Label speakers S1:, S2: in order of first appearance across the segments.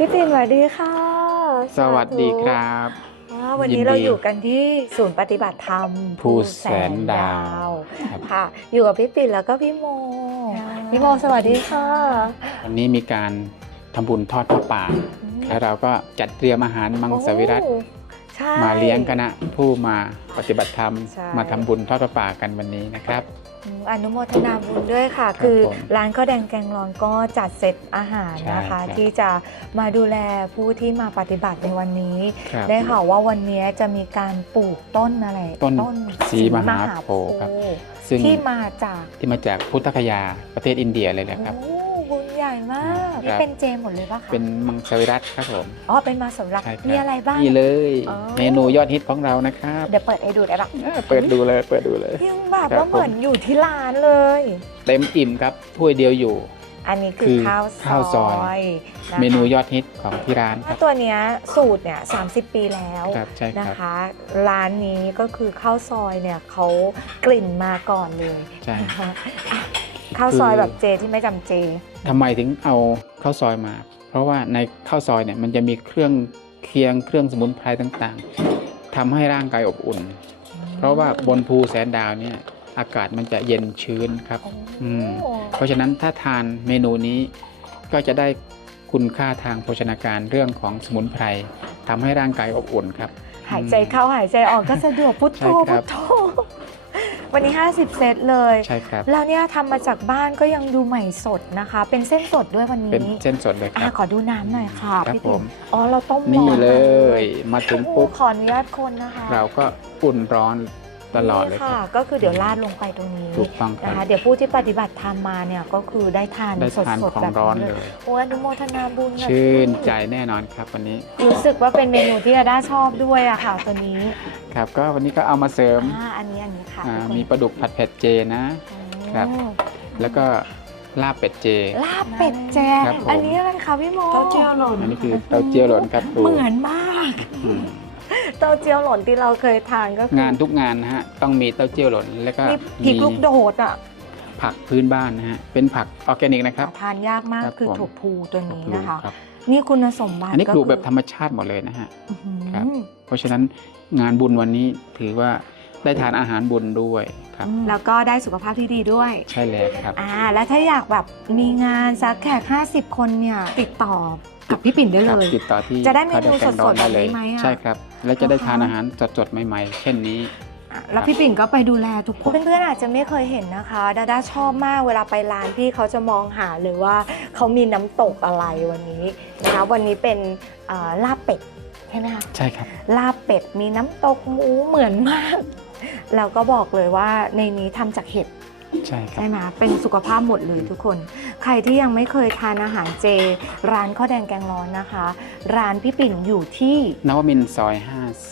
S1: พี่ปิ่นสวัสดีค่ะ
S2: สวัสดีครับ
S1: วันนี้เราอยู่กันที่ศูนย์ปฏิบัติธรรม
S2: ภูแสนดาว
S1: ค่ะอยู่กับพี่ปิ่นแล้วก็พี่โมพี่โมสวัสดีค่ะ
S2: วันนี้มีการทำบุญทอดผ้าป่าแล้วเราก็จัดเตรียมอาหารมังสวิรัติมาเลี้ยงคณะผู้มาปฏิบัติธรรมมาทำบุญทอดผ้าป่ากันวันนี้นะครับ
S1: อนุโมทนาบุญด้วยค่ะคือร้านข้าวแดงแกงร้อนก็จัดเซตอาหารนะคะที่จะมาดูแลผู้ที่มาปฏิบัติในวันนี้ได้ข่าวว่าวันนี้จะมีการปลูกต้นอะไร
S2: ต้นศรีมหาโพธิ์ครับ
S1: ซึ่งที่มาจาก
S2: พุทธคยาประเทศอินเดียเลยแหละครับ
S1: บุญใหญ่มากนี่เป็นเจหมดเลยป่ะคะ
S2: เป็นมังสวิรัติครับผม
S1: เป็นมังสวิรัติมีอะไรบ้าง
S2: นี่เลยเมนูยอดฮิตของเรานะครับ
S1: เดี๋ยวเปิดให้ดูได้ปะ
S2: เปิดดูเลย
S1: ยังแบบว่าเหมือนอยู่ที่ร้านเลย
S2: เต็มอิ่มครับถ้วยเดียวอยู่
S1: อันนี้คือข้าวซอย
S2: เมนูยอดฮิตของที่ร้านครับ
S1: ตัวนี้สูตรเนี่ย30 ปีแล้วนะคะร้านนี้ก็คือข้าวซอยเนี่ยเขากลิ่นมาก่อนเลย
S2: ใช่
S1: ข้าวซอยแบบเจที่ไม่จำเจ
S2: ทำไมถึงเอาข้าวซอยมาเพราะว่าในข้าวซอยเนี่ยมันจะมีเครื่องเคียงเครื่องสมุนไพรต่างๆทำให้ร่างกายอบอุ่นเพราะว่าบนภูแสนดาวเนี่ยอากาศมันจะเย็นชื้นครับเพราะฉะนั้นถ้าทานเมนูนี้ก็จะได้คุณค่าทางโภชนาการเรื่องของสมุนไพรทำให้ร่างกายอบอุ่นครับ
S1: หายใจเข้าหายใจออกก็สะดวกพุทโธพุทโธวันนี้50 เซตเลย
S2: ใช่ครับ
S1: แล้วเนี่ยทำมาจากบ้านก็ยังดูใหม่สดนะคะเป็นเส้นสดด้วยวันนี้
S2: เป็นเส้นสดเลยครับ
S1: ขอดูน้ำหน่อยค่ะ
S2: พี่ติ๋ม
S1: เราต้ม
S2: นี่เลยมาถึงปุ๊บ
S1: ขออนุญาตคนนะคะ
S2: เราก็อุ่นร้อนตลอดเลย
S1: ค่ะก็คือเดี๋ยวราดลงไปตรงนี้นะคะเดี๋ยวผู้ที่ปฏิบัติธรรมมาเนี่ยก็คือได้ทานสดๆแบบ
S2: ร้อนเลย
S1: โอ้อนุโมทนาบุญ
S2: ชื่นใจแน่นอนครับวันนี้
S1: รู้สึกว่าเป็นเมนูที่อาด้าชอบด้วยอะค่ะตัวนี้
S2: ครับก็วันนี้ก็เอามาเสริม
S1: อันนี้ค่ะ
S2: มีปลาดุกผัดเผ็ดเจนะครับแล้วก็ลาบเป็ดเจ
S1: อันนี้อะไรคะพี่โม
S3: เต้าเจี้ยวหล่น
S2: อันนี้คือเต้าเจี้ยวหล่นครับ
S1: เหมือนมากเต้าเจี้ยวหล่นที่เราเคยทานก็
S2: งานทุกงานนะฮะต้องมีเต้าเจี้ยวหล่นแล้วก็
S1: พริกลูกโดด
S2: ผักพื้นบ้านนะฮะเป็นผักออร์แกนิกนะครับ
S1: ทานยากมากคือถั่วพูตัวนี้นะคะนี่คุณสมบัติ
S2: อันนี้ปลูกแบบธรรมชาติหมดเลยนะฮะครับเพราะฉะนั้นงานบุญวันนี้ถือว่าได้ทานอาหารบุญด้วยครับ
S1: แล้วก็ได้สุขภาพที่ดีด้วย
S2: ใช่แล้วครับ
S1: แล้วถ้าอยากแบบมีงานสักแขก50 คนเนี่ยติดต่อกับพี่ปิ่นได้เลย
S2: ติดต่อที่
S1: จะได้เมนูสดๆแบบนี้ไหม
S2: ใช่ครับแล้วจะได้ทานอาหารสดๆใหม่ๆเช่นนี้
S1: แล้วพี่ปิ่นก็ไปดูแลทุกคนเพื่อนๆอาจจะไม่เคยเห็นนะคะดาชอบมากเวลาไปร้านพี่เขาจะมองหาเลยว่าเขามีน้ำตกอะไรวันนี้นะคะวันนี้เป็นลาบเป็ดใช่ไหมคะ
S2: ใช่ครับ
S1: ลาบเป็ดมีน้ำตกหมูเหมือนมากแล้วก็บอกเลยว่าในนี้ทำจากเห็ด
S2: ใช่
S1: ไหมเป็นสุขภาพหมดเลยทุกคนใครที่ยังไม่เคยทานอาหารเจร้านข้าวแดงแกงร้อนนะคะร้านพี่ปิ่นอยู่ที่
S2: นวมินทร์ซอย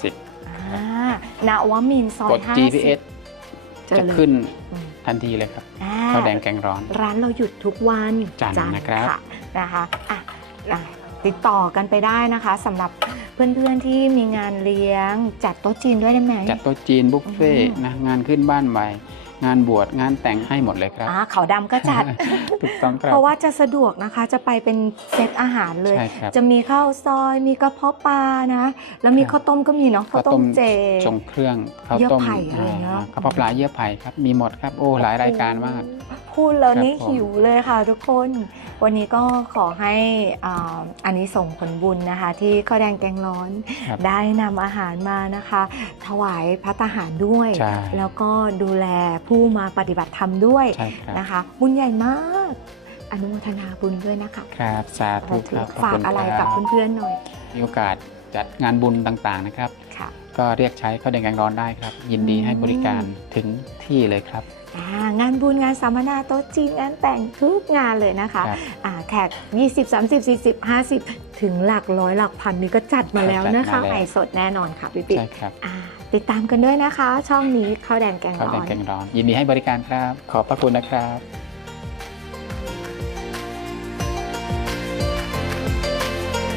S2: 50
S1: นวมินทร์ซอย
S2: 50 GPS จะขึ้นทันทีเลยครับข้าวแดงแกงร้อน
S1: ร้านเราหยุดทุกวัน
S2: จันทร์นะครับ
S1: นะคะติดต่อกันไปได้นะคะสำหรับเพื่อนๆที่มีงานเลี้ยงจัดโต๊ะจีนด้วยได้ไหม
S2: จัดโต๊ะจีนบุฟเฟ่นะงานขึ้นบ้านใหม่งานบวชงานแต่งให้หมดเลยครับ
S1: เขาดำก็จัด
S2: ถูกต้องครับ
S1: เพราะว่าจะสะดวกนะคะจะไปเป็นเซตอาหารเลยจะมีข้าวซอยมีกระเพาะปลานะแล้วมีข้าวต้มก็มีเนาะข้าวต้มเจ
S2: ทรงเครื่องข้าวต้มกระเพาะปลาเยื่อไผ่ครับมีหมดครับโอ้หลายรายการมาก
S1: พูดแล้วนี่หิวเลยค่ะทุกคนวันนี้ก็ขอให้อันนี้ส่งผลบุญนะคะที่ข้าวแดงแกงร้อนได้นำอาหารมานะคะถวายพระทหารด้วยแล้วก็ดูแลผู้มาปฏิบัติธรรมด้วยนะคะบุญใหญ่มากอนุโมทนาบุญด้วยนะคะ
S2: ครับสาธุครับ
S1: ฝากอะไรกับเพื่อนๆหน่อย
S2: มีโอกาสจัดงานบุญต่างๆนะครับก็เรียกใช้ข้าวแดงแกงร้อนได้ครับยินดีให้บริการถึงที่เลยครับ
S1: งานบุญงานสัมมนาโต๊ะจีนงานแต่งทุกงานเลยนะคะแขก20 30 40 50ถึงหลักร้อยหลักพันนี่ก็จัดมาแล้วนะคะใหม่สดแน่นอนค่ะพี่ปิ๊กติดตามกันด้วยนะคะช่องนี้ข้าวแดงแกงร้อน
S2: ยินดีให้บริการครับขอบพระคุณนะครับ